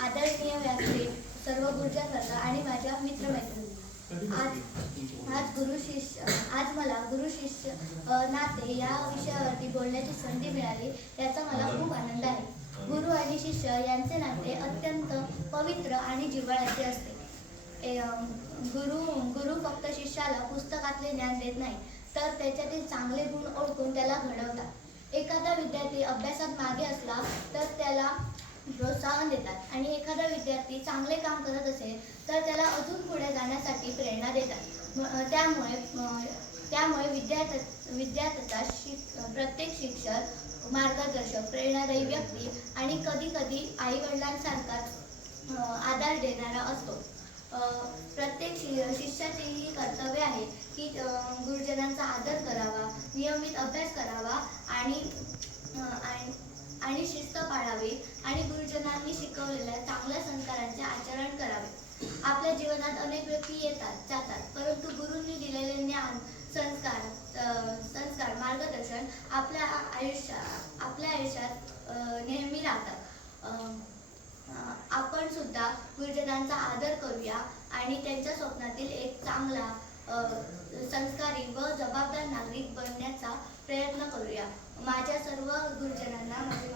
आदरणीय व्यासपीठ, सर्व गुरुजन आणि माझ्या मित्रमैत्रिणी, आज मला गुरु शिष्य नाते या विषयावरती बोलण्याची संधी मिळाली, याचा मला खूप आनंद आहे. गुरु आणि शिष्य यांचे नाते अत्यंत पवित्र आणि जिव्हाळ्याचे असते. गुरु फक्त शिष्याला पुस्तकातले ज्ञान देत नाही, तर त्याच्यातील चांगले गुण ओळखून त्याला घडवतात. एखादा विद्यार्थी अभ्यासात मागे असला तर त्याला प्रोत्साहन देतात आणि एखादा विद्यार्थी चांगले काम करत असेल तर त्याला अजून पुढे जाण्यासाठी प्रेरणा देतात. त्यामुळे विद्यार्थ्याचा प्रत्येक शिक्षक, मार्गदर्शक, प्रेरणादायी व्यक्ती आणि कधी कधी आई वडिलांसारखाच आधार देणारा असतो. प्रत्येक शिष्याचेही कर्तव्य आहे की गुरुजनांचा आदर करावा, नियमित अभ्यास करावा आणि शिस्त पाळावी आणि गुरुजनांनी शिकवलेल्या चांगल्या संस्कारांचे आचरण करावे. आपल्या जीवनात अनेक व्यक्ती येतात जातात, परंतु गुरूंनी दिलेले ज्ञान, संस्कार, मार्गदर्शन आपल्या आयुष्यात नेहमी राहतात. आपण सुद्धा गुरुजनांचा आदर करूया आणि त्यांच्या स्वप्नातील एक चांगला, संस्कारी व जबाबदार नागरिक बनण्याचा प्रयत्न करूया. माझ्या सर्व गुरुजनांना माझे